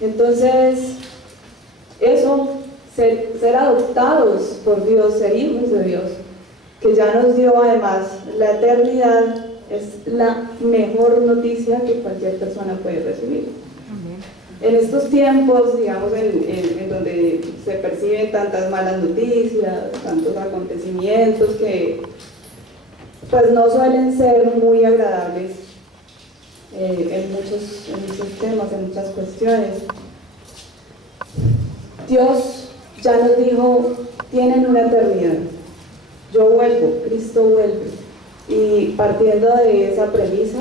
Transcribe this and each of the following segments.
Entonces, eso, ser adoptados por Dios, ser hijos de Dios, que ya nos dio además la eternidad, es la mejor noticia que cualquier persona puede recibir. En estos tiempos, digamos, en donde se perciben tantas malas noticias, tantos acontecimientos que pues no suelen ser muy agradables en muchos temas, en muchas cuestiones. Dios ya nos dijo, tienen una eternidad. Yo vuelvo, Cristo vuelve. Y partiendo de esa premisa,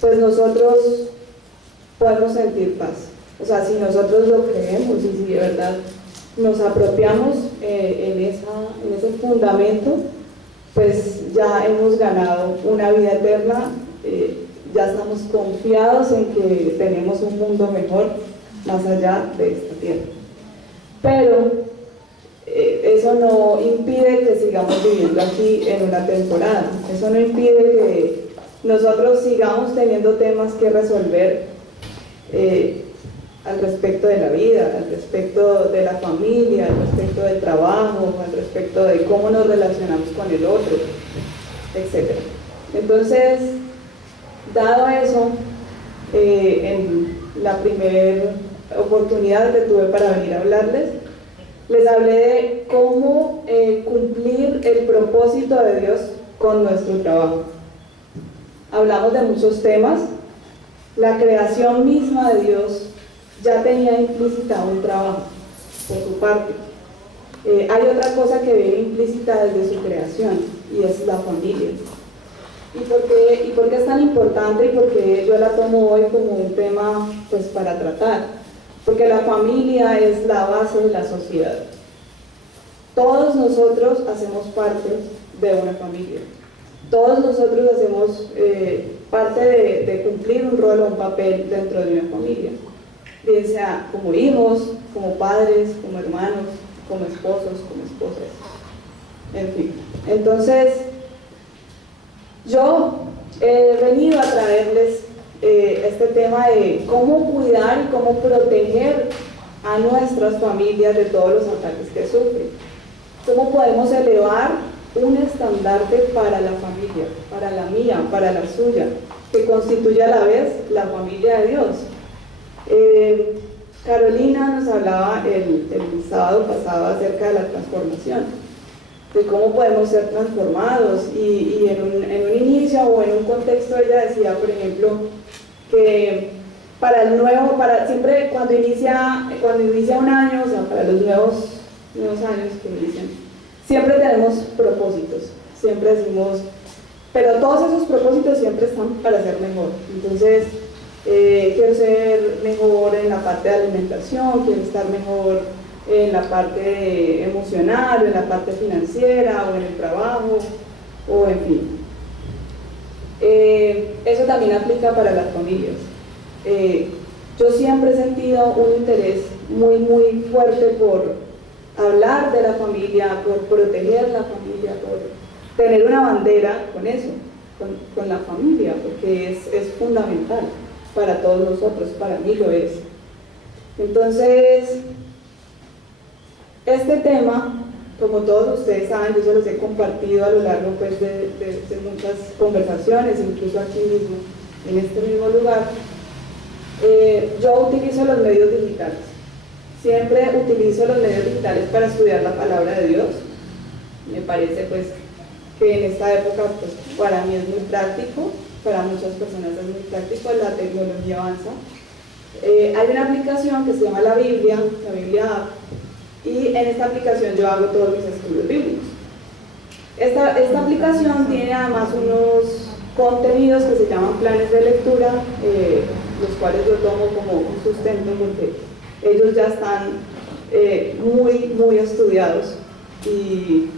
pues nosotros podemos sentir paz. O sea, si nosotros lo creemos y si de verdad nos apropiamos en ese fundamento, pues ya hemos ganado una vida eterna, ya estamos confiados en que tenemos un mundo mejor más allá de esta tierra. Pero eso no impide que sigamos viviendo aquí en una temporada, eso no impide que nosotros sigamos teniendo temas que resolver al respecto de la vida, al respecto de la familia, al respecto del trabajo, al respecto de cómo nos relacionamos con el otro, etc. Entonces, dado eso, en la primera oportunidad que tuve para venir a hablarles, les hablé de cómo cumplir el propósito de Dios con nuestro trabajo. Hablamos de muchos temas. La creación misma de Dios ya tenía implícita un trabajo por su parte. Hay otra cosa que viene implícita desde su creación y es la familia. ¿Y por qué es tan importante y por qué yo la tomo hoy como un tema pues, para tratar? Porque la familia es la base de la sociedad. Todos nosotros hacemos parte de una familia. Todos nosotros hacemos parte de cumplir un rol o un papel dentro de una familia, bien sea como hijos, como padres, como hermanos, como esposos, como esposas, en fin. Entonces, yo he venido a traerles este tema de cómo cuidar y cómo proteger a nuestras familias de todos los ataques que sufren. Cómo podemos elevar un estandarte para la familia, para la mía, para la suya, que constituye a la vez la familia de Dios. Carolina nos hablaba el sábado pasado acerca de la transformación, de cómo podemos ser transformados, y en un inicio o en un contexto ella decía, por ejemplo, que para el nuevo, siempre cuando inicia un año, o sea, para los nuevos años que inician, siempre tenemos propósitos, siempre decimos, pero todos esos propósitos siempre están para ser mejor. Entonces, quiero ser mejor en la parte de alimentación, quiero estar mejor en la parte emocional, o en la parte financiera, o en el trabajo, o en fin. Eso también aplica para las familias. Yo siempre he sentido un interés muy, muy fuerte por hablar de la familia, por proteger la familia, por tener una bandera con eso, con la familia, porque es fundamental para todos nosotros, para mí lo es. Entonces, este tema, como todos ustedes saben, yo se los he compartido a lo largo pues, de muchas conversaciones, incluso aquí mismo, en este mismo lugar. Yo utilizo los medios digitales. Siempre utilizo los medios digitales para estudiar la palabra de Dios. Me parece pues que en esta época pues, para mí es muy práctico, para muchas personas es muy práctico, la tecnología avanza. Hay una aplicación que se llama la Biblia App, y en esta aplicación yo hago todos mis estudios bíblicos. Esta aplicación tiene además unos contenidos que se llaman planes de lectura, los cuales yo tomo como un sustento porque ellos ya están muy, muy estudiados y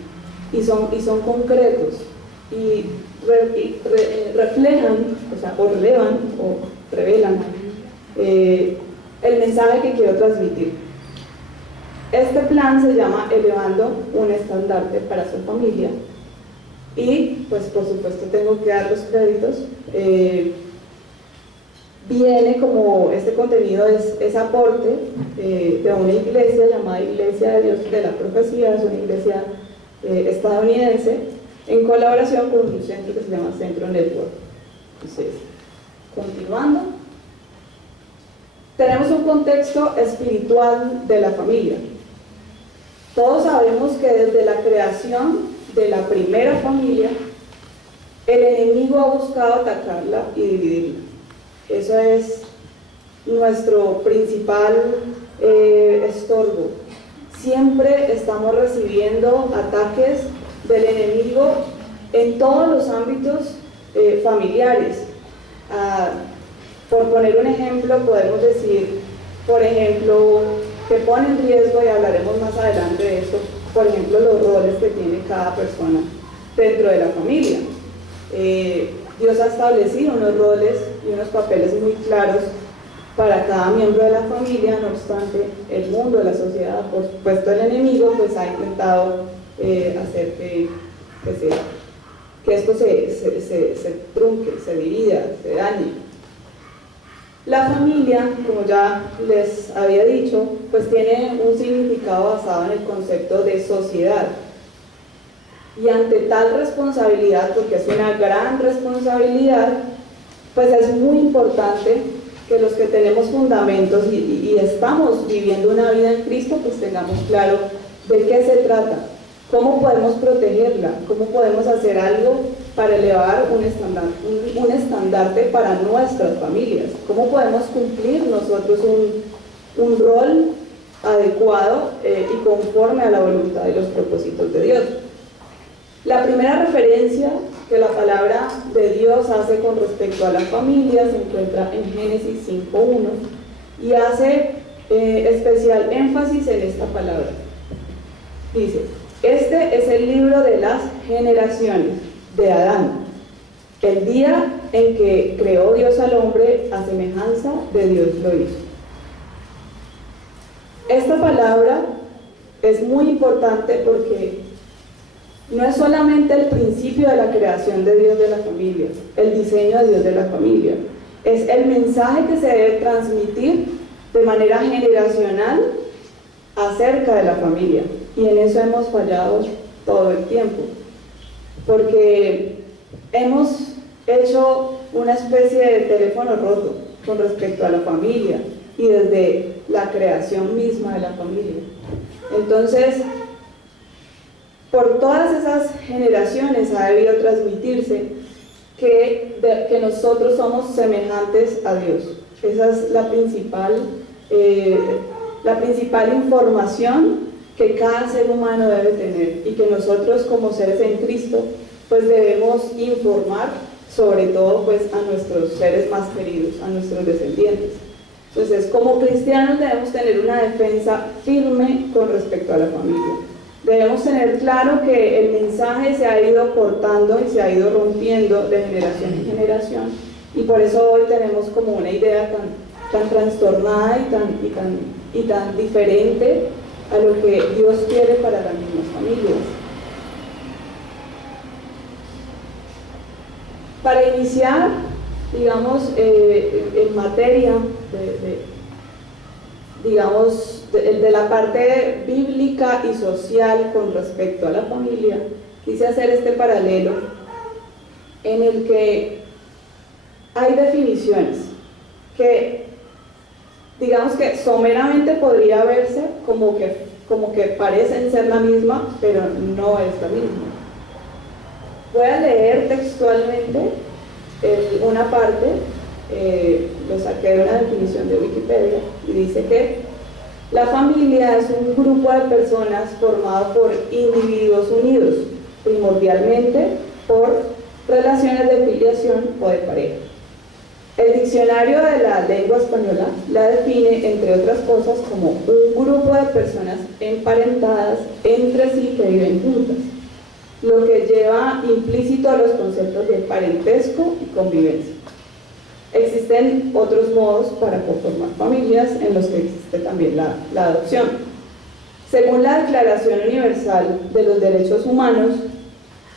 son concretos y reflejan, o sea, o relevan o revelan el mensaje que quiero transmitir. Este plan se llama Elevando un estandarte para su familia, y pues por supuesto tengo que dar los créditos. viene como este contenido es aporte de una iglesia llamada Iglesia de Dios de la Profecía, es una iglesia estadounidense, en colaboración con un centro que se llama Centro Network. Entonces, continuando, tenemos un contexto espiritual de la familia. Todos sabemos que desde la creación de la primera familia, el enemigo ha buscado atacarla y dividirla. Eso es nuestro principal estorbo. Siempre estamos recibiendo ataques del enemigo en todos los ámbitos familiares. Por poner un ejemplo, podemos decir, por ejemplo, que pone en riesgo, y hablaremos más adelante de eso, por ejemplo, los roles que tiene cada persona dentro de la familia. Dios ha establecido unos roles y unos papeles muy claros para cada miembro de la familia. No obstante, el mundo, la sociedad, por supuesto el enemigo, pues ha intentado hacer que esto se trunque, se divida, se dañe. La familia, como ya les había dicho, pues tiene un significado basado en el concepto de sociedad. Y ante tal responsabilidad, porque es una gran responsabilidad, pues es muy importante que los que tenemos fundamentos y estamos viviendo una vida en Cristo, pues tengamos claro de qué se trata, cómo podemos protegerla, cómo podemos hacer algo para elevar un estandarte para nuestras familias, cómo podemos cumplir nosotros un rol adecuado y conforme a la voluntad y los propósitos de Dios. La primera referencia que la palabra de Dios hace con respecto a la familia se encuentra en Génesis 5:1 y hace especial énfasis en esta palabra. Dice: este es el libro de las generaciones de Adán, el día en que creó Dios al hombre, a semejanza de Dios lo hizo. Esta palabra es muy importante porque no es solamente el principio de la creación de Dios de la familia, el diseño de Dios de la familia, es el mensaje que se debe transmitir de manera generacional acerca de la familia. Y en eso hemos fallado todo el tiempo, porque hemos hecho una especie de teléfono roto con respecto a la familia y desde la creación misma de la familia. Entonces, por todas esas generaciones ha debido transmitirse que nosotros somos semejantes a Dios. Esa es la principal información que cada ser humano debe tener, y que nosotros como seres en Cristo pues debemos informar, sobre todo pues a nuestros seres más queridos, a nuestros descendientes. Entonces, como cristianos debemos tener una defensa firme con respecto a la familia. Debemos tener claro que el mensaje se ha ido cortando y se ha ido rompiendo de generación en generación, y por eso hoy tenemos como una idea tan trastornada y tan diferente a lo que Dios quiere para las mismas familias. Para iniciar, digamos, en materia de la parte bíblica y social con respecto a la familia, quise hacer este paralelo en el que hay definiciones que, digamos que someramente podría verse como que parecen ser la misma, pero no es la misma. Voy a leer textualmente una parte, lo saqué de una definición de Wikipedia, y dice que la familia es un grupo de personas formado por individuos unidos, primordialmente por relaciones de filiación o de pareja. El diccionario de la lengua española la define, entre otras cosas, como un grupo de personas emparentadas entre sí que viven juntas, lo que lleva implícito a los conceptos de parentesco y convivencia. Existen otros modos para conformar familias en los que existe también la adopción. Según la Declaración Universal de los Derechos Humanos,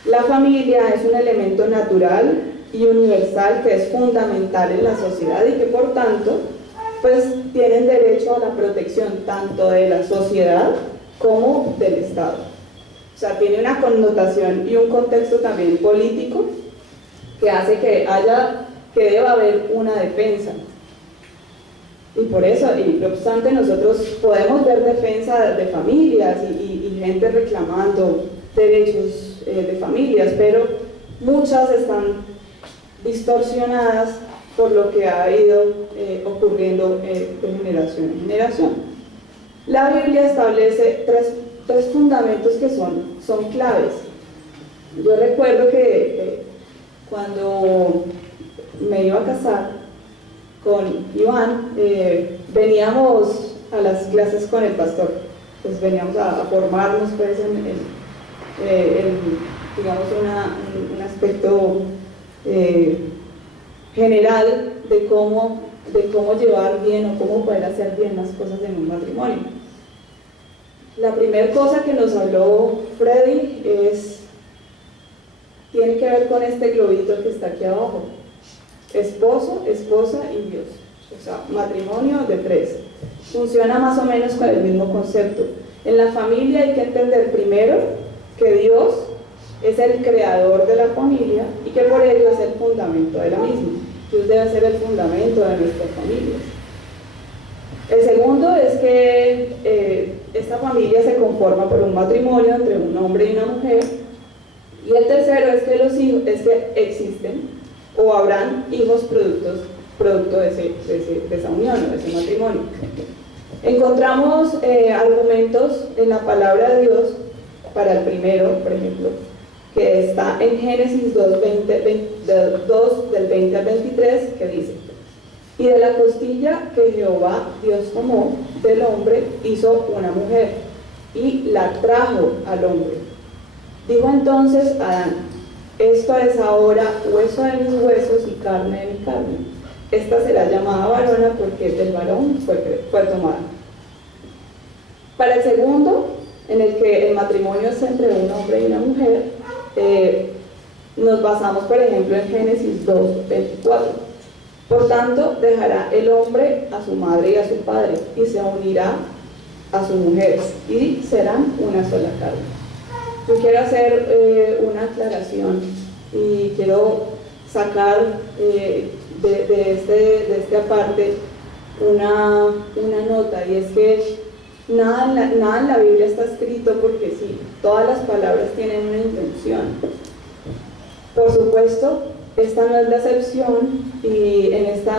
la familia es un elemento natural, y universal que es fundamental en la sociedad y que por tanto pues tienen derecho a la protección tanto de la sociedad como del Estado. O sea, tiene una connotación y un contexto también político que hace que deba haber una defensa. Y por eso, y no obstante, nosotros podemos ver defensa de familias y gente reclamando derechos de familias, pero muchas están distorsionadas por lo que ha ido ocurriendo de generación en generación. La Biblia establece tres fundamentos que son claves. Yo recuerdo que cuando me iba a casar con Iván, veníamos a las clases con el pastor, pues veníamos a formarnos pues digamos un aspecto general de cómo llevar bien o cómo poder hacer bien las cosas en un matrimonio. La primera cosa que nos habló Freddy tiene que ver con este globito que está aquí abajo: esposo, esposa y Dios. O sea, matrimonio de tres. Funciona más o menos con el mismo concepto. En la familia hay que entender primero que Dios es el creador de la familia y que por ello es el fundamento de la misma. Dios debe ser el fundamento de nuestras familias. El segundo es que esta familia se conforma por un matrimonio entre un hombre y una mujer. Y el tercero es que los hijos existen o habrán hijos producto de esa unión o de ese matrimonio. Encontramos argumentos en la palabra de Dios para el primero, por ejemplo, que está en Génesis 2, del 20 al 23, que dice: y de la costilla que Jehová Dios tomó del hombre hizo una mujer y la trajo al hombre. Dijo entonces Adán: esto es ahora hueso de mis huesos y carne de mi carne. Esta será llamada varona porque del varón fue tomada. Para el segundo, en el que el matrimonio es entre un hombre y una mujer, nos basamos por ejemplo en Génesis 2, 24. Por tanto, dejará el hombre a su madre y a su padre y se unirá a su mujer y serán una sola carne. Yo quiero hacer una aclaración y quiero sacar de esta parte una nota, y es que nada en la Biblia está escrito porque sí, todas las palabras tienen una intención. Por supuesto, esta no es la excepción, y en este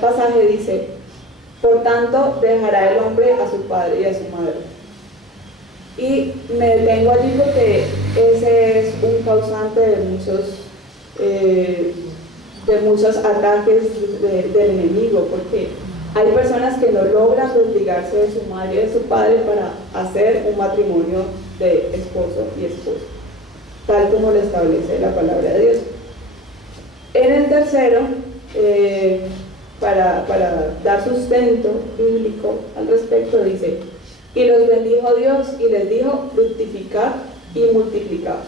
pasaje dice: por tanto dejará el hombre a su padre y a su madre. Y me detengo allí porque ese es un causante de muchos ataques del enemigo, porque hay personas que no logran desligarse de su madre y de su padre para hacer un matrimonio de esposo y esposa, tal como lo establece la palabra de Dios. En el tercero, para dar sustento bíblico al respecto, dice: y los bendijo Dios y les dijo: fructificad y multiplicaos.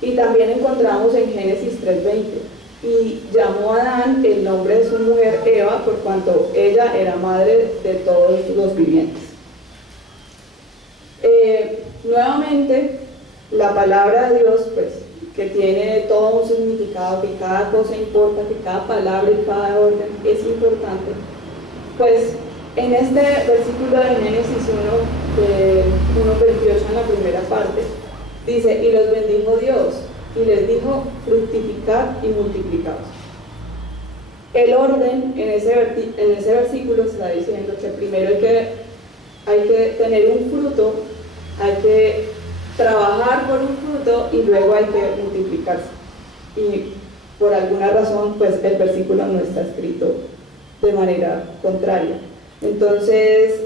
Y también encontramos en Génesis 3:20: y llamó a Adán el nombre de su mujer Eva, por cuanto ella era madre de todos los vivientes. Nuevamente, la palabra de Dios, pues, que tiene todo un significado, que cada cosa importa, que cada palabra y cada orden es importante, pues en este versículo de Génesis 1:28, en la primera parte, dice: y los bendijo Dios y les dijo: fructificad y multiplicaos. El orden en ese versículo está diciendo que primero hay que tener un fruto, hay que trabajar por un fruto y luego hay que multiplicarse. Y por alguna razón, pues el versículo no está escrito de manera contraria. Entonces,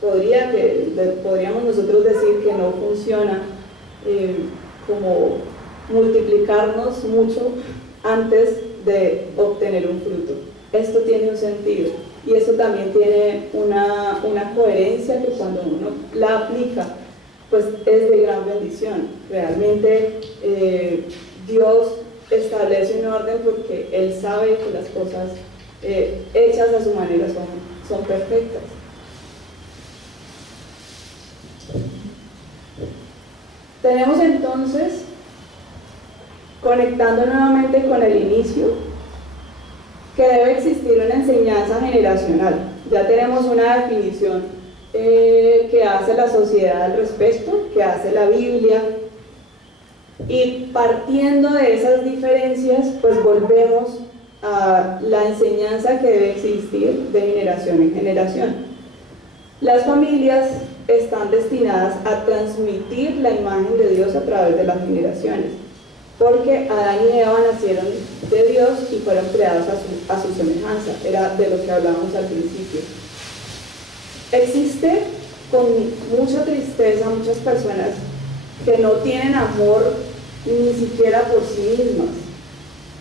podríamos nosotros decir que no funciona como multiplicarnos mucho antes de obtener un fruto. Esto tiene un sentido, y esto también tiene una coherencia que cuando uno la aplica, pues es de gran bendición. Realmente Dios establece un orden porque Él sabe que las cosas hechas a su manera son perfectas. Tenemos entonces, conectando nuevamente con el inicio, que debe existir una enseñanza generacional. Ya tenemos una definición que hace la sociedad al respecto, que hace la Biblia, y partiendo de esas diferencias, pues volvemos a la enseñanza que debe existir de generación en generación. Las familias están destinadas a transmitir la imagen de Dios a través de las generaciones, porque Adán y Eva nacieron de Dios y fueron creados a su semejanza. Era de lo que hablábamos al principio. Existe con mucha tristeza muchas personas que no tienen amor ni siquiera por sí mismas,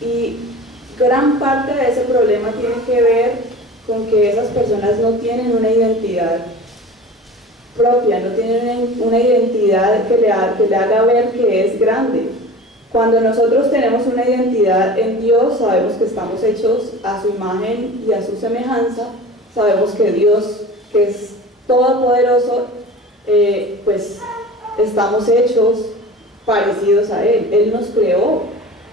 y gran parte de ese problema tiene que ver con que esas personas no tienen una identidad propia, no tienen una identidad que le haga ver que es grande. Cuando nosotros tenemos una identidad en Dios, sabemos que estamos hechos a su imagen y a su semejanza, sabemos que Dios, que es todopoderoso, pues estamos hechos parecidos a Él. Él nos creó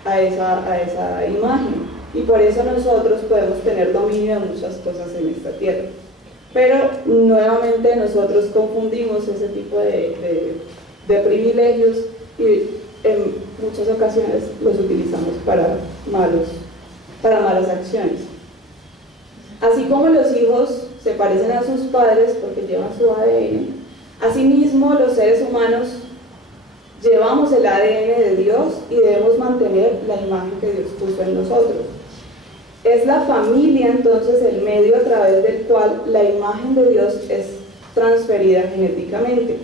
a esa imagen, y por eso nosotros podemos tener dominio de muchas cosas en esta tierra. Pero nuevamente nosotros confundimos ese tipo de privilegios y en muchas ocasiones los utilizamos para malas acciones. Así como los hijos se parecen a sus padres porque llevan su ADN, asimismo los seres humanos llevamos el ADN de Dios y debemos mantener la imagen que Dios puso en nosotros. Es la familia entonces el medio a través del cual la imagen de Dios es transferida genéticamente.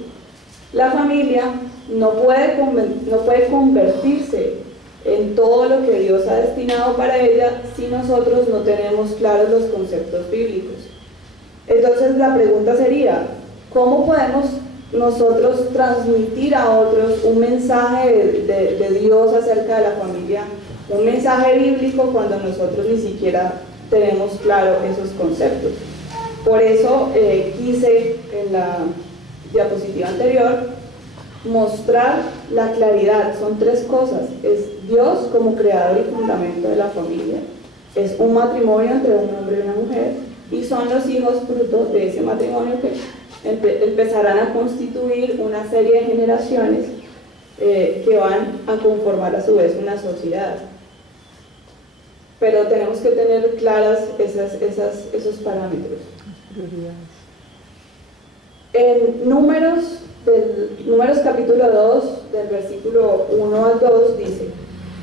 La familia no puede convertirse en todo lo que Dios ha destinado para ella si nosotros no tenemos claros los conceptos bíblicos. Entonces la pregunta sería, ¿cómo podemos nosotros transmitir a otros un mensaje de Dios acerca de la familia, un mensaje bíblico, cuando nosotros ni siquiera tenemos claro esos conceptos? Por eso quise en la diapositiva anterior mostrar la claridad. Son tres cosas: es Dios como creador y fundamento de la familia, es un matrimonio entre un hombre y una mujer, y son los hijos fruto de ese matrimonio que empezarán a constituir una serie de generaciones que van a conformar a su vez una sociedad. Pero tenemos que tener claras esos parámetros. En Números capítulo 2, del versículo 1 al 2, dice: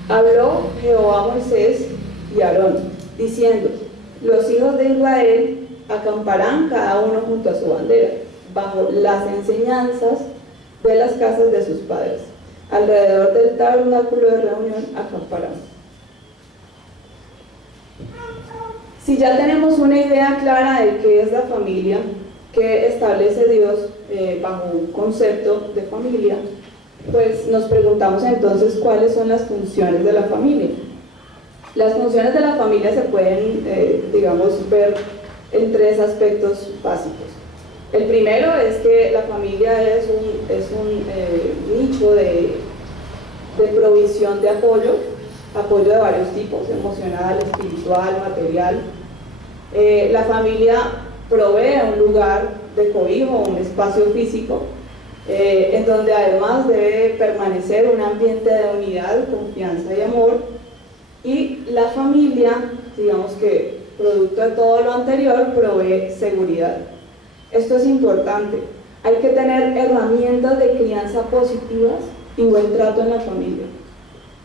habló Jehová a Moisés y a Aarón, diciendo: los hijos de Israel acamparán cada uno junto a su bandera, bajo las enseñanzas de las casas de sus padres. Alrededor del tabernáculo de reunión acamparán. Si ya tenemos una idea clara de qué es la familia, que establece Dios bajo un concepto de familia, pues nos preguntamos entonces cuáles son las funciones de la familia. Las funciones de la familia se pueden, ver en tres aspectos básicos. El primero es que la familia es un nicho de provisión de apoyo de varios tipos: emocional, espiritual, material. La familia provee un lugar de cobijo, un espacio físico, en donde además debe permanecer un ambiente de unidad, confianza y amor. Y la familia, digamos que producto de todo lo anterior, provee seguridad. Esto es importante. Hay que tener herramientas de crianza positivas y buen trato en la familia.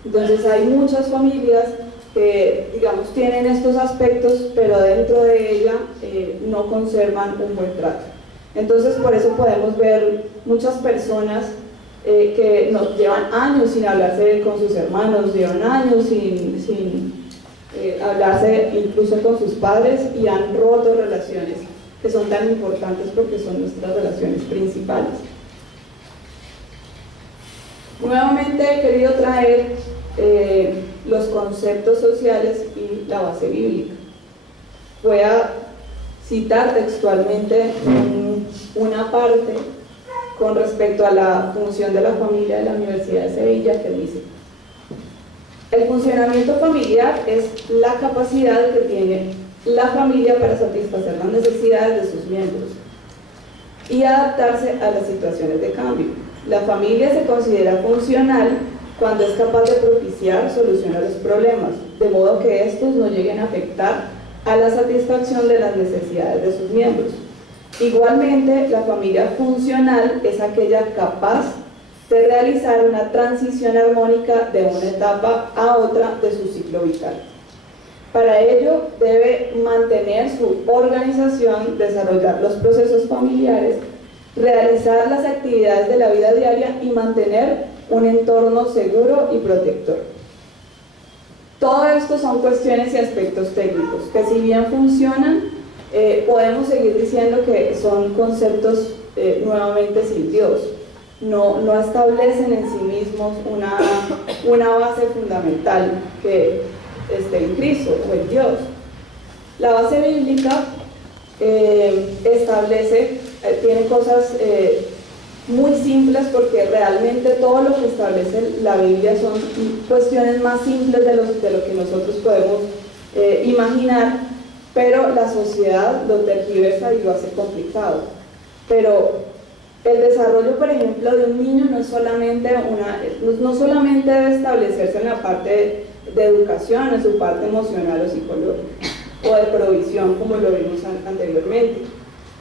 Entonces hay muchas familias que, tienen estos aspectos, pero dentro de ella no conservan un buen trato. Entonces por eso podemos ver muchas personas que nos llevan años sin hablarse con sus hermanos, llevan años sin hablarse incluso con sus padres, y han roto relaciones que son tan importantes porque son nuestras relaciones principales. Nuevamente he querido traer los conceptos sociales y la base bíblica. Voy a citar textualmente una parte con respecto a la función de la familia de la Universidad de Sevilla, que dice: el funcionamiento familiar es la capacidad que tiene la familia para satisfacer las necesidades de sus miembros y adaptarse a las situaciones de cambio. La familia se considera funcional cuando es capaz de propiciar solución a los problemas, de modo que estos no lleguen a afectar a la satisfacción de las necesidades de sus miembros. Igualmente, la familia funcional es aquella capaz de realizar una transición armónica de una etapa a otra de su ciclo vital. Para ello, debe mantener su organización, desarrollar los procesos familiares, realizar las actividades de la vida diaria y mantener un entorno seguro y protector. Todo esto son cuestiones y aspectos técnicos que, si bien funcionan, podemos seguir diciendo que son conceptos nuevamente sin Dios. No establecen en sí mismos una base fundamental que esté en Cristo o en Dios. La base bíblica tiene cosas muy simples, porque realmente todo lo que establece la Biblia son cuestiones más simples de lo que nosotros podemos imaginar, pero la sociedad lo tergiversa y lo hace complicado. Pero el desarrollo, por ejemplo, de un niño no solamente debe establecerse en la parte de educación, en su parte emocional o psicológica, o de provisión, como lo vimos anteriormente.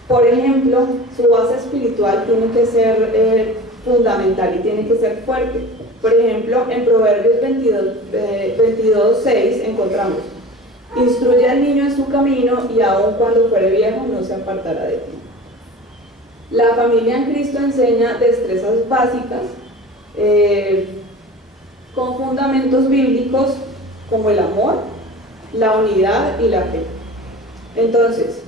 Por ejemplo, su base espiritual tiene que ser fundamental y tiene que ser fuerte. Por ejemplo, en Proverbios 22:6 encontramos: instruye al niño en su camino, y aun cuando fuere viejo no se apartará de ti. La familia en Cristo enseña destrezas básicas con fundamentos bíblicos como el amor, la unidad y la fe. Entonces,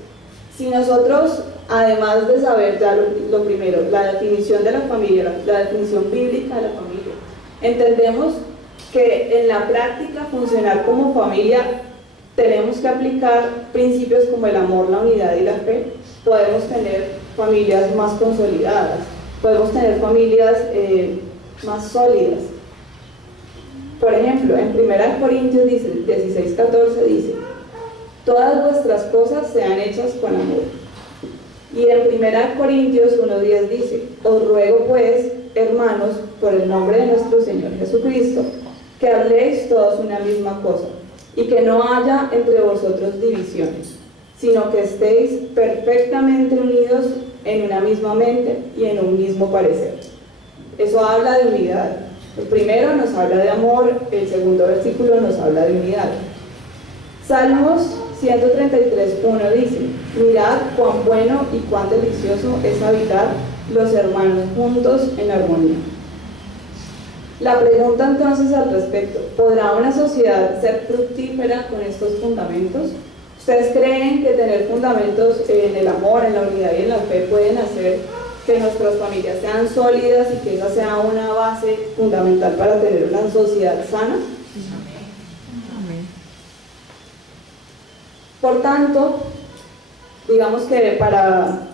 si nosotros, además de saber ya lo primero, la definición de la familia, la definición bíblica de la familia, entendemos que en la práctica funcionar como familia tenemos que aplicar principios como el amor, la unidad y la fe, podemos tener familias más consolidadas, podemos tener familias más sólidas. Por ejemplo, en 1 Corintios 16:14 dice: todas vuestras cosas sean hechas con amor. Y en 1 Corintios 1:10 dice: os ruego pues, hermanos, por el nombre de nuestro Señor Jesucristo, que habléis todos una misma cosa, y que no haya entre vosotros divisiones, sino que estéis perfectamente unidos en una misma mente y en un mismo parecer. Eso habla de unidad. El primero nos habla de amor, el segundo versículo nos habla de unidad. Salmos 133:1 dice: mirad cuán bueno y cuán delicioso es habitar los hermanos juntos en armonía. La pregunta entonces al respecto: ¿podrá una sociedad ser fructífera con estos fundamentos? ¿Ustedes creen que tener fundamentos en el amor, en la unidad y en la fe pueden hacer que nuestras familias sean sólidas y que esa sea una base fundamental para tener una sociedad sana? Amén. Por tanto, digamos que para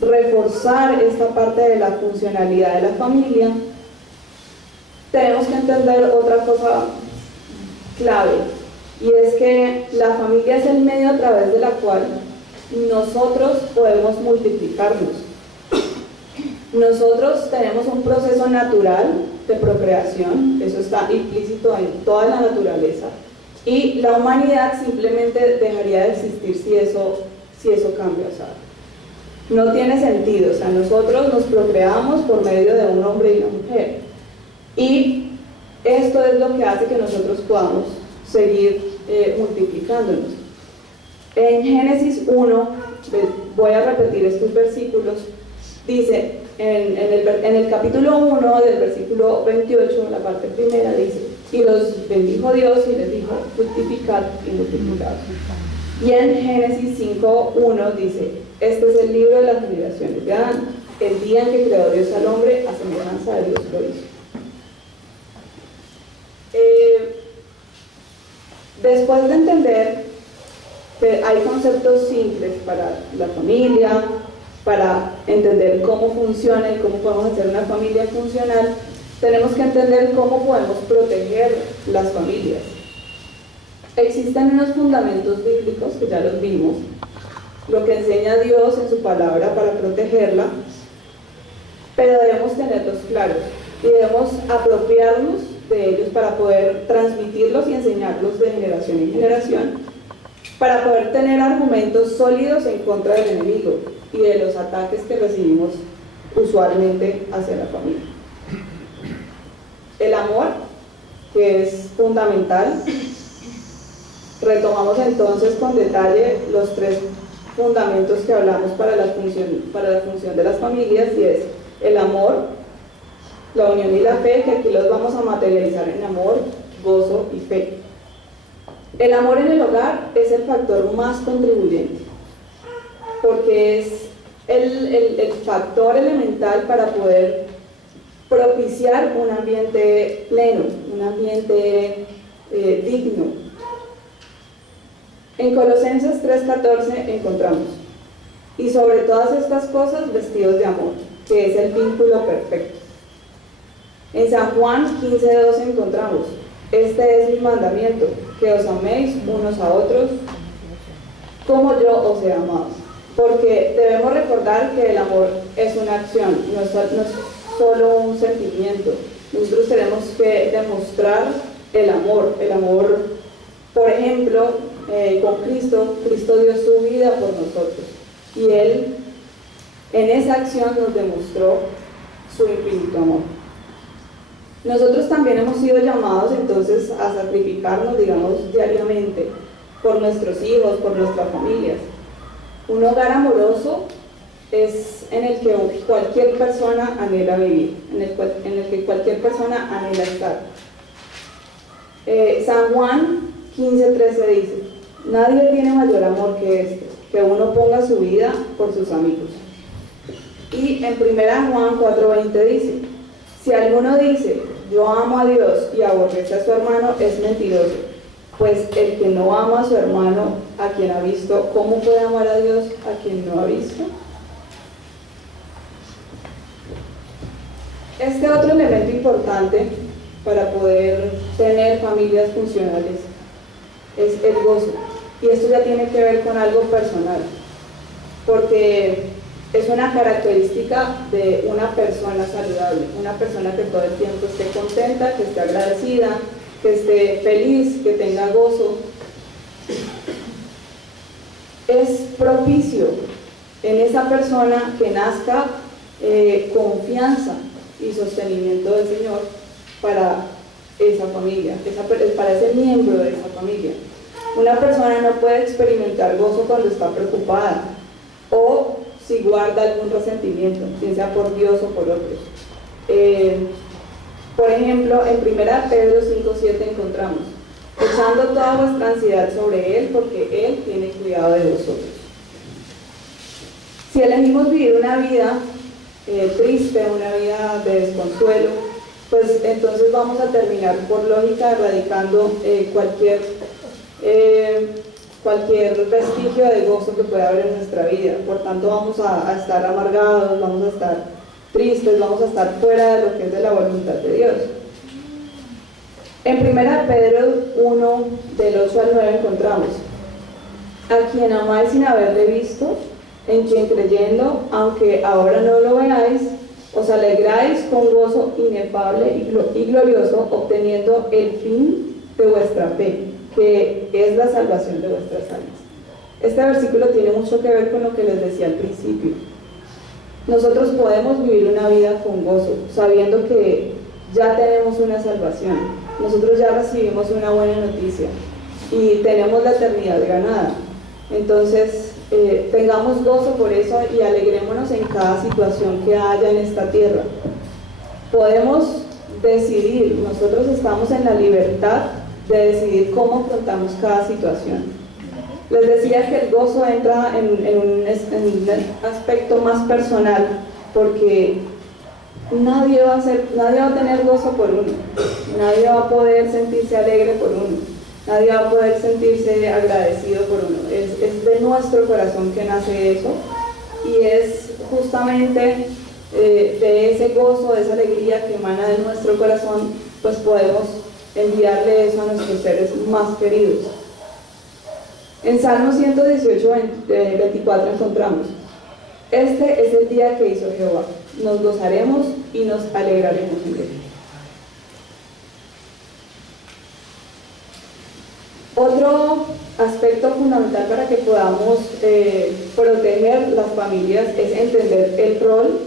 reforzar esta parte de la funcionalidad de la familia, tenemos que entender otra cosa clave, y es que la familia es el medio a través de la cual nosotros podemos multiplicarnos. Nosotros tenemos un proceso natural de procreación, eso está implícito en toda la naturaleza, y la humanidad simplemente dejaría de existir si eso cambia. O sea, no tiene sentido. O sea, nosotros nos procreamos por medio de un hombre y una mujer, y esto es lo que hace que nosotros podamos seguir multiplicándonos. En Génesis 1, voy a repetir estos versículos, dice, en el capítulo 1 del versículo 28, la parte primera dice: y los bendijo Dios y les dijo: fructificad y multiplicad. Y en Génesis 5:1 dice: este es el libro de las generaciones de Adán, el día en que creó Dios al hombre, a semejanza de Dios lo hizo. Después de entender que hay conceptos simples para la familia, para entender cómo funciona y cómo podemos hacer una familia funcional, tenemos que entender cómo podemos proteger las familias. Existen unos fundamentos bíblicos que ya los vimos, lo que enseña Dios en su palabra para protegerla, pero debemos tenerlos claros y debemos apropiarnos de ellos para poder transmitirlos y enseñarlos de generación en generación, para poder tener argumentos sólidos en contra del enemigo y de los ataques que recibimos usualmente hacia la familia. El amor, que es fundamental. Retomamos entonces con detalle los 3 fundamentos que hablamos para la función de las familias, y es el amor, la unión y la fe, que aquí los vamos a materializar en amor, gozo y fe. El amor en el hogar es el factor más contribuyente, porque es el factor elemental para poder propiciar un ambiente pleno, un ambiente digno. En Colosenses 3:14 encontramos: y sobre todas estas cosas vestidos de amor, que es el vínculo perfecto. En San Juan 15:12 encontramos: este es mi mandamiento, que os améis unos a otros como yo os he amado. Porque debemos recordar que el amor es una acción, no es solo un sentimiento. Nosotros tenemos que demostrar el amor, por ejemplo, con Cristo. Cristo dio su vida por nosotros y Él en esa acción nos demostró su infinito amor. Nosotros también hemos sido llamados entonces a sacrificarnos, digamos, diariamente por nuestros hijos, por nuestras familias. Un hogar amoroso es en el que cualquier persona anhela vivir, en el que cualquier persona anhela estar. San Juan 15:13 dice: nadie tiene mayor amor que este, que uno ponga su vida por sus amigos. Y en 1 Juan 4:20 dice: si alguno dice yo amo a Dios y aborrece a su hermano, es mentiroso, pues el que no ama a su hermano a quien ha visto, ¿cómo puede amar a Dios a quien no ha visto? Este otro elemento importante para poder tener familias funcionales es el gozo. Y esto ya tiene que ver con algo personal, porque es una característica de una persona saludable, una persona que todo el tiempo esté contenta, que esté agradecida, que esté feliz, que tenga gozo. Es propicio en esa persona que nazca confianza y sostenimiento del Señor para esa familia, para ese miembro de esa familia. Una persona no puede experimentar gozo cuando está preocupada o si guarda algún resentimiento, bien sea por Dios o por otros. Por ejemplo, en 1 Pedro 5:7 encontramos: echando toda vuestra ansiedad sobre Él, porque Él tiene cuidado de vosotros. Si elegimos vivir una vida triste, una vida de desconsuelo, pues entonces vamos a terminar por lógica erradicando cualquier vestigio de gozo que pueda haber en nuestra vida. Por tanto, vamos a estar amargados, vamos a estar tristes, vamos a estar fuera de lo que es de la voluntad de Dios. En 1 Pedro 1, del 8 al 9 encontramos: a quien amáis sin haberle visto, en quien creyendo, aunque ahora no lo veáis, os alegráis con gozo inefable y glorioso, obteniendo el fin de vuestra fe, que es la salvación de vuestras almas. Este versículo tiene mucho que ver con lo que les decía al principio. Nosotros podemos vivir una vida con gozo, sabiendo que ya tenemos una salvación. Nosotros ya recibimos una buena noticia y tenemos la eternidad ganada. Entonces, tengamos gozo por eso y alegrémonos en cada situación que haya en esta tierra. Podemos decidir, nosotros estamos en la libertad de decidir cómo afrontamos cada situación. Les decía que el gozo entra en un aspecto más personal, porque nadie va a tener gozo por uno, nadie va a poder sentirse alegre por uno. Nadie va a poder sentirse agradecido por uno. Es de nuestro corazón que nace eso, y es justamente de ese gozo, de esa alegría que emana de nuestro corazón, pues podemos enviarle eso a nuestros seres más queridos. En Salmo 118, 24 encontramos: este es el día que hizo Jehová, nos gozaremos y nos alegraremos en él. Otro aspecto fundamental para que podamos proteger las familias es entender el rol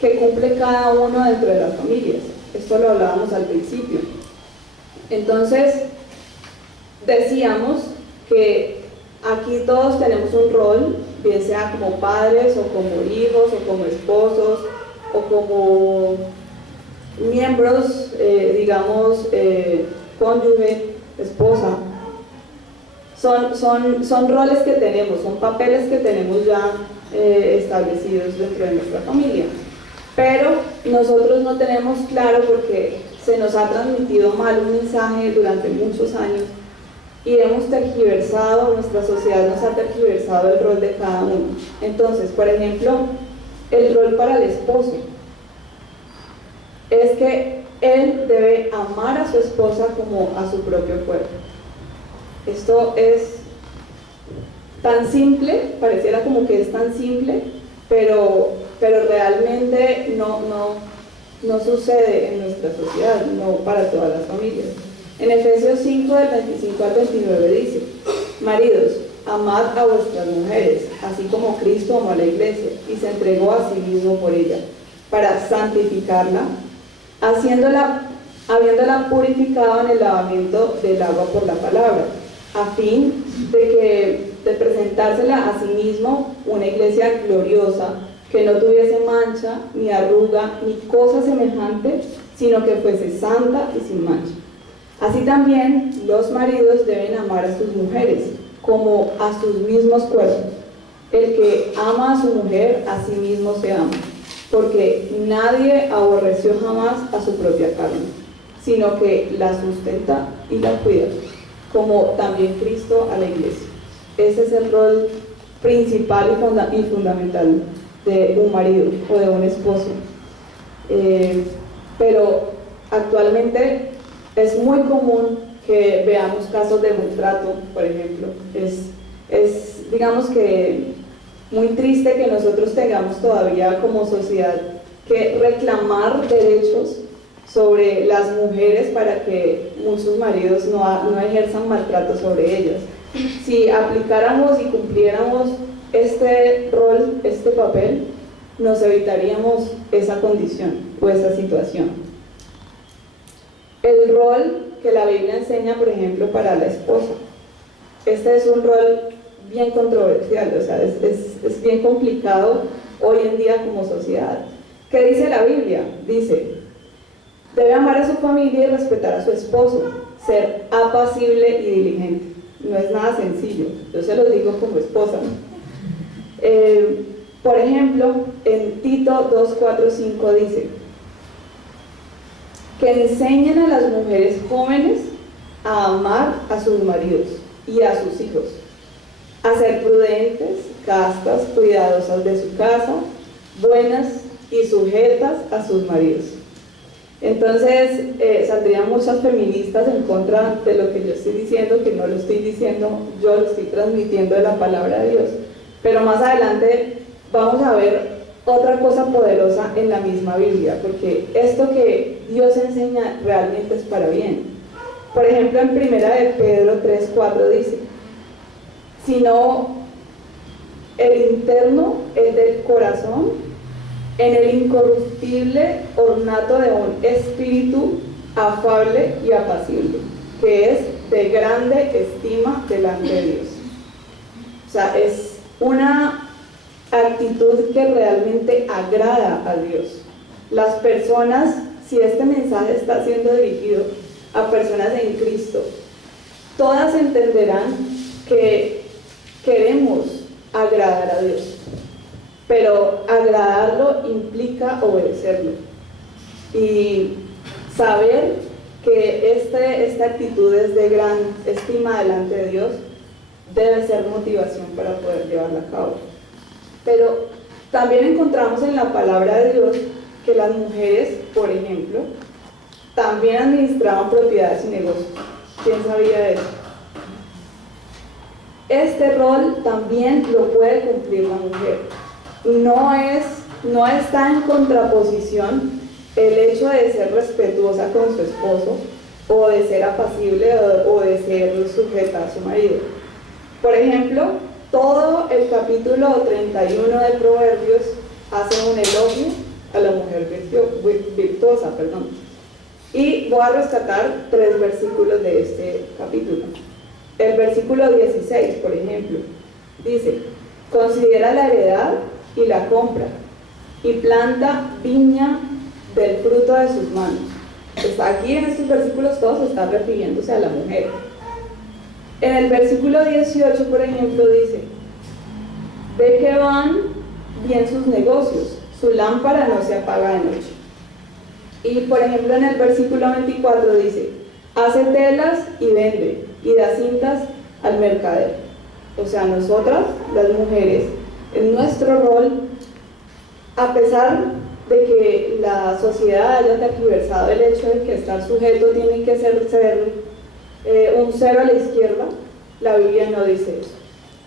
que cumple cada uno dentro de las familias. Esto lo hablábamos al principio. Entonces, decíamos que aquí todos tenemos un rol, bien sea como padres o como hijos o como esposos o como miembros, cónyuge, esposa. Son roles que tenemos, son papeles que tenemos ya establecidos dentro de nuestra familia. Pero nosotros no tenemos claro, porque se nos ha transmitido mal un mensaje durante muchos años y hemos tergiversado, nuestra sociedad nos ha tergiversado el rol de cada uno. Entonces, por ejemplo, el rol para el esposo es que él debe amar a su esposa como a su propio cuerpo. Esto es tan simple, pareciera como que es tan simple, pero realmente no sucede en nuestra sociedad, no para todas las familias. En Efesios 5, del 25 al 29 dice: maridos, amad a vuestras mujeres, así como Cristo amó a la iglesia y se entregó a sí mismo por ella, para santificarla, habiéndola purificado en el lavamiento del agua por la palabra, a fin de presentársela a sí mismo una iglesia gloriosa, que no tuviese mancha, ni arruga, ni cosa semejante, sino que fuese santa y sin mancha. Así también los maridos deben amar a sus mujeres como a sus mismos cuerpos. El que ama a su mujer, a sí mismo se ama, porque nadie aborreció jamás a su propia carne, sino que la sustenta y la cuida, como también Cristo a la iglesia. Ese es el rol principal y fundamental de un marido o de un esposo. Pero actualmente es muy común que veamos casos de maltrato, por ejemplo. Es digamos que muy triste que nosotros tengamos todavía como sociedad que reclamar derechos sobre las mujeres para que muchos maridos no ejerzan maltrato sobre ellas. Si aplicáramos y cumpliéramos este rol, este papel, nos evitaríamos esa condición o esa situación. El rol que la Biblia enseña, por ejemplo, para la esposa. Este es un rol bien controversial, o sea, es bien complicado hoy en día como sociedad. ¿Qué dice la Biblia? Dice: debe amar a su familia y respetar a su esposo, ser apacible y diligente. No es nada sencillo, yo se lo digo como esposa. Por ejemplo, en Tito 2, 4, 5 dice: que enseñen a las mujeres jóvenes a amar a sus maridos y a sus hijos, a ser prudentes, castas, cuidadosas de su casa, buenas y sujetas a sus maridos. Entonces saldrían muchas feministas en contra de lo que yo estoy diciendo, que no lo estoy diciendo, yo lo estoy transmitiendo de la palabra de Dios. Pero más adelante vamos a ver otra cosa poderosa en la misma Biblia, porque esto que Dios enseña realmente es para bien. Por ejemplo, en 1 de Pedro 3, 4 dice: sino el interno, el del corazón, en el incorruptible ornato de un espíritu afable y apacible, que es de grande estima delante de Dios. O sea, es una actitud que realmente agrada a Dios. Las personas, si este mensaje está siendo dirigido a personas en Cristo, todas entenderán que queremos agradar a Dios, pero agradarlo implica obedecerlo y saber que esta actitud es de gran estima delante de Dios, debe ser motivación para poder llevarla a cabo. Pero también encontramos en la palabra de Dios que las mujeres, por ejemplo, también administraban propiedades y negocios. ¿Quién sabía eso? Este rol también lo puede cumplir la mujer. No está en contraposición el hecho de ser respetuosa con su esposo, o de ser apacible, o de ser sujeta a su marido. Por ejemplo, todo el capítulo 31 de Proverbios hace un elogio a la mujer virtuosa, Y voy a rescatar 3 versículos de este capítulo. El versículo 16, por ejemplo, dice: considera la heredad y la compra, y planta viña del fruto de sus manos. Pues aquí en estos versículos todos están refiriéndose a la mujer. En el versículo 18, por ejemplo, dice: ve que van bien sus negocios, su lámpara no se apaga de noche. Y por ejemplo en el versículo 24 dice: hace telas y vende, y da cintas al mercader. O sea, nosotras, las mujeres, en nuestro rol, a pesar de que la sociedad haya tergiversado el hecho de que estar sujeto tiene que ser un cero a la izquierda, la Biblia no dice eso.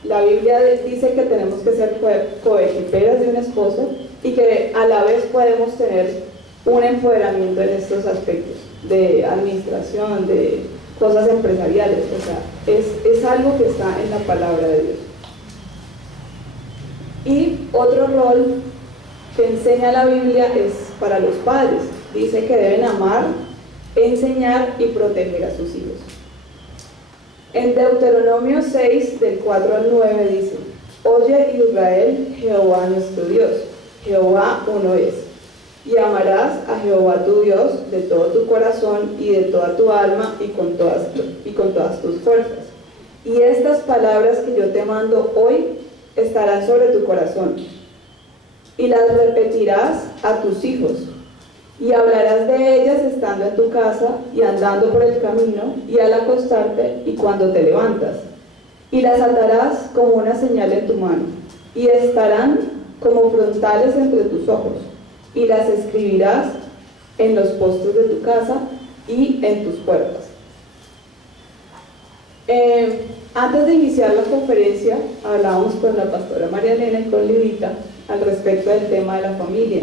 La Biblia dice que tenemos que ser coequiperas de un esposo y que a la vez podemos tener un empoderamiento en estos aspectos de administración, de cosas empresariales. O sea, es algo que está en la palabra de Dios. Y otro rol que enseña la Biblia es para los padres. Dice que deben amar, enseñar y proteger a sus hijos. En Deuteronomio 6, del 4 al 9 dice: oye Israel, Jehová nuestro Dios, Jehová uno es. Y amarás a Jehová tu Dios de todo tu corazón y de toda tu alma y con todas tus fuerzas. Y estas palabras que yo te mando hoy estarán sobre tu corazón, y las repetirás a tus hijos, y hablarás de ellas estando en tu casa y andando por el camino y al acostarte y cuando te levantas, y las atarás como una señal en tu mano, y estarán como frontales entre tus ojos, y las escribirás en los postes de tu casa y en tus puertas. Antes de iniciar la conferencia, hablábamos con la pastora María Elena y con Lidita al respecto del tema de la familia.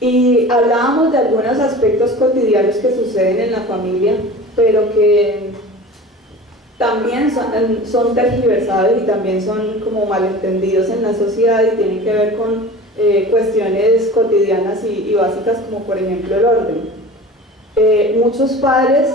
Y hablábamos de algunos aspectos cotidianos que suceden en la familia, pero que también son tergiversados y también son como malentendidos en la sociedad y tienen que ver con cuestiones cotidianas y básicas, como por ejemplo el orden. Muchos padres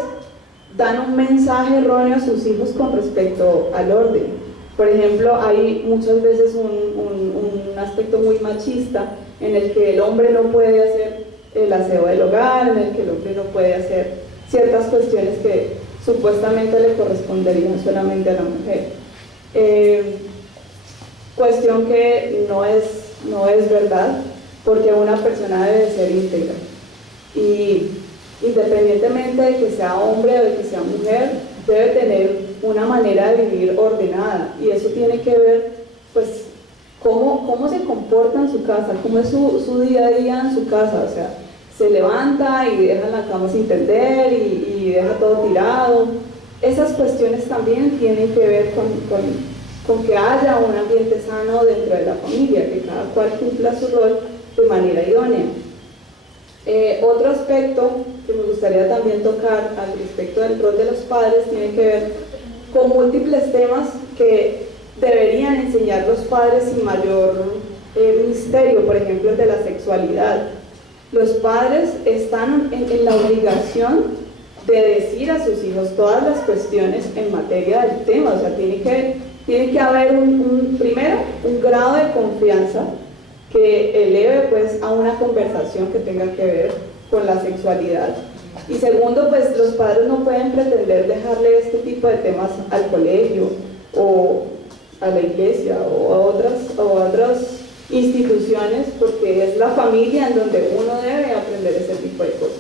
dan un mensaje erróneo a sus hijos con respecto al orden. Por ejemplo, hay muchas veces un aspecto muy machista en el que el hombre no puede hacer el aseo del hogar, en el que el hombre no puede hacer ciertas cuestiones que supuestamente le corresponderían solamente a la mujer. Cuestión que no es verdad, porque una persona debe ser íntegra. Y independientemente de que sea hombre o de que sea mujer, debe tener una manera de vivir ordenada, y eso tiene que ver, pues, cómo se comporta en su casa, cómo es su día a día en su casa. O sea, se levanta y deja la cama sin tender y deja todo tirado. Esas cuestiones también tienen que ver con que haya un ambiente sano dentro de la familia, que cada cual cumpla su rol de manera idónea. Otro aspecto que me gustaría también tocar al respecto del rol de los padres tiene que ver con múltiples temas que deberían enseñar los padres sin mayor misterio. Por ejemplo, el de la sexualidad. Los padres están en la obligación de decir a sus hijos todas las cuestiones en materia del tema. O sea, tiene que haber primero un grado de confianza que eleve pues a una conversación que tenga que ver con la sexualidad. Y segundo, pues los padres no pueden pretender dejarle este tipo de temas al colegio o a la iglesia o a otras instituciones, porque es la familia en donde uno debe aprender ese tipo de cosas.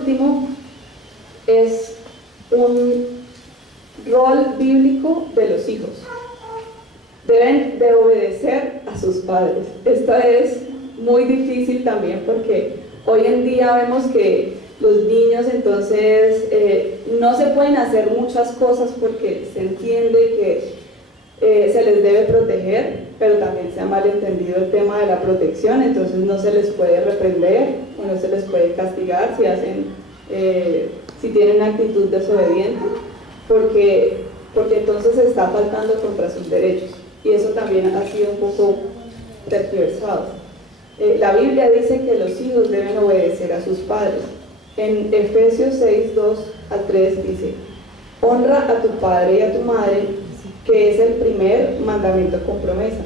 último es un rol bíblico de los hijos. Deben de obedecer a sus padres. Esto es muy difícil también porque hoy en día vemos que los niños entonces no se pueden hacer muchas cosas porque se entiende que se les debe proteger, pero también se ha malentendido el tema de la protección, entonces no se les puede reprender o no se les puede castigar si hacen, si tienen una actitud desobediente, porque entonces se está faltando contra sus derechos, y eso también ha sido un poco tergiversado. La Biblia dice que los hijos deben obedecer a sus padres. En Efesios 6, 2 al 3 dice: honra a tu padre y a tu madre, que es el primer mandamiento con promesa,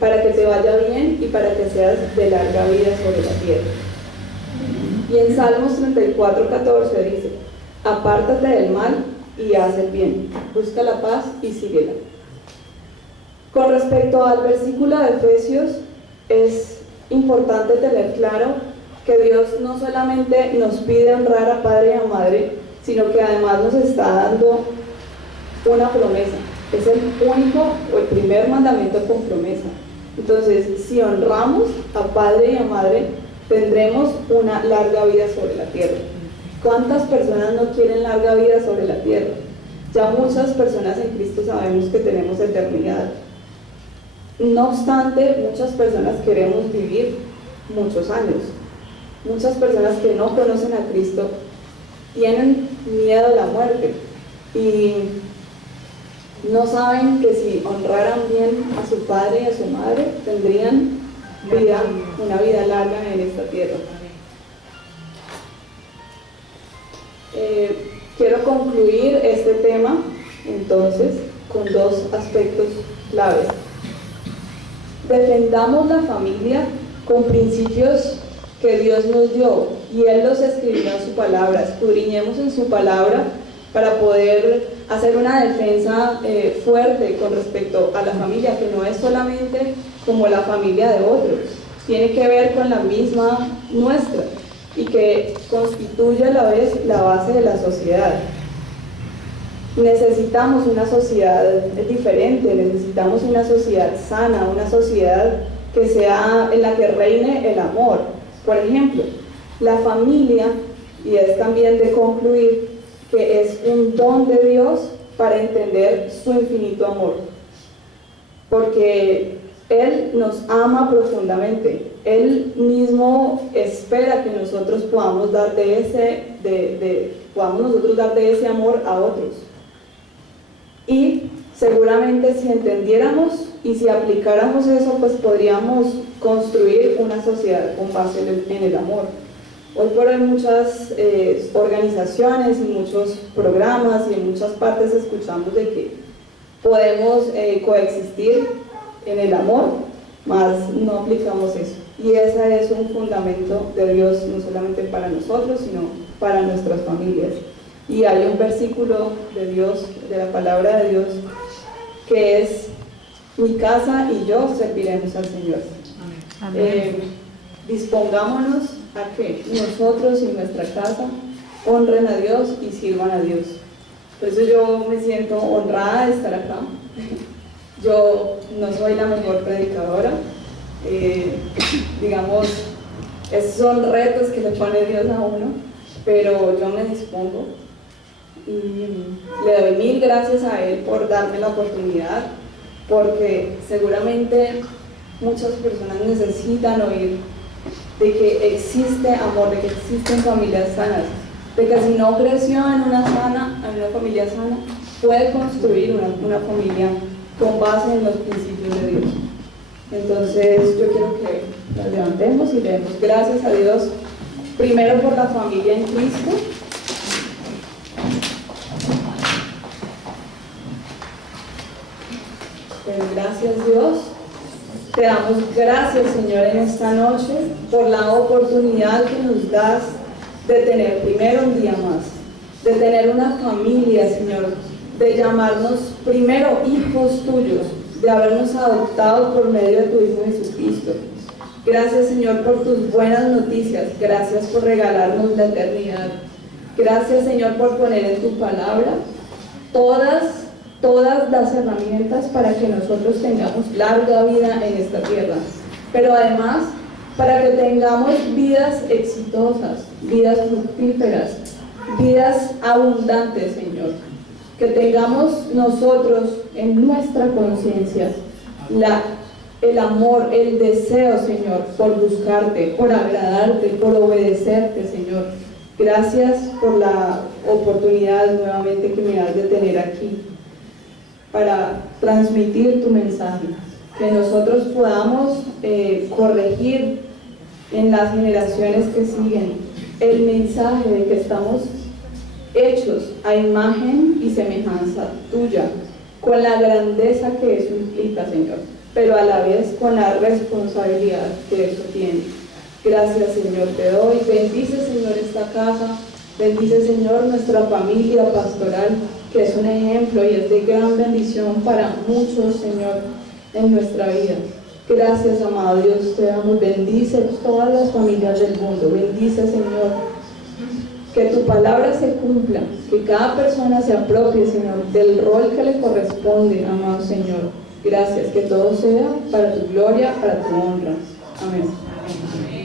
para que te vaya bien y para que seas de larga vida sobre la tierra. Y en Salmos 34, 14 dice: apártate del mal y haz el bien, busca la paz y síguela. Con respecto al versículo de Efesios, es importante tener claro que Dios no solamente nos pide honrar a padre y a madre, sino que además nos está dando una promesa. Es el único o el primer mandamiento con promesa. Entonces, si honramos a padre y a madre, tendremos una larga vida sobre la tierra. ¿Cuántas personas no quieren larga vida sobre la tierra? Ya muchas personas en Cristo sabemos que tenemos eternidad. No obstante, muchas personas queremos vivir muchos años. Muchas personas que no conocen a Cristo tienen miedo a la muerte y no saben que si honraran bien a su padre y a su madre, tendrían una vida larga en esta tierra. Quiero concluir este tema entonces con dos aspectos claves. Defendamos la familia con principios que Dios nos dio y Él los escribió en su palabra. Escudriñemos en su palabra para poder hacer una defensa fuerte con respecto a la familia, que no es solamente como la familia de otros, tiene que ver con la misma nuestra y que constituye a la vez la base de la sociedad. Necesitamos una sociedad diferente, necesitamos una sociedad sana, una sociedad que sea en la que reine el amor. Por ejemplo, la familia, y es también de concluir, que es un don de Dios para entender su infinito amor, porque Él nos ama profundamente. Él mismo espera que nosotros podamos dar de ese amor a otros. Y seguramente si entendiéramos y si aplicáramos eso, pues podríamos construir una sociedad con base en el amor. Hoy por hoy muchas organizaciones y muchos programas y en muchas partes escuchamos de que podemos coexistir en el amor, mas no aplicamos eso. Y ese es un fundamento de Dios, no solamente para nosotros, sino para nuestras familias. Y hay un versículo de Dios, de la palabra de Dios, que es: mi casa y yo serviremos al Señor. Amén. Dispongámonos a que nosotros y nuestra casa honren a Dios y sirvan a Dios. Por eso yo me siento honrada de estar acá. Yo no soy la mejor predicadora, digamos, esos son retos que le pone Dios a uno, pero yo me dispongo y le doy mil gracias a Él por darme la oportunidad, porque seguramente muchas personas necesitan oír de que existe amor, de que existen familias sanas, de que si no creció en una familia sana, puede construir una familia con base en los principios de Dios. Entonces yo quiero que nos levantemos y le demos gracias a Dios, primero por la familia en Cristo, pero gracias Dios. Te damos gracias, Señor, en esta noche por la oportunidad que nos das de tener primero un día más, de tener una familia, Señor, de llamarnos primero hijos tuyos, de habernos adoptado por medio de tu Hijo Jesucristo. Gracias, Señor, por tus buenas noticias. Gracias por regalarnos la eternidad. Gracias, Señor, por poner en tu palabra todas las herramientas para que nosotros tengamos larga vida en esta tierra, pero además para que tengamos vidas exitosas, vidas fructíferas, vidas abundantes, Señor. Que tengamos nosotros en nuestra conciencia el amor, el deseo, Señor, por buscarte, por agradarte, por obedecerte, Señor. Gracias por la oportunidad nuevamente que me das de tener aquí para transmitir tu mensaje, que nosotros podamos corregir en las generaciones que siguen el mensaje de que estamos hechos a imagen y semejanza tuya, con la grandeza que eso implica, Señor, pero a la vez con la responsabilidad que eso tiene. Gracias, Señor, te doy. Bendice, Señor, esta casa. Bendice, Señor, nuestra familia pastoral, que es un ejemplo y es de gran bendición para muchos, Señor, en nuestra vida. Gracias, amado Dios, te damos. Bendice todas las familias del mundo. Bendice, Señor, que tu palabra se cumpla, que cada persona se apropie, Señor, del rol que le corresponde, amado Señor. Gracias, que todo sea para tu gloria, para tu honra. Amén.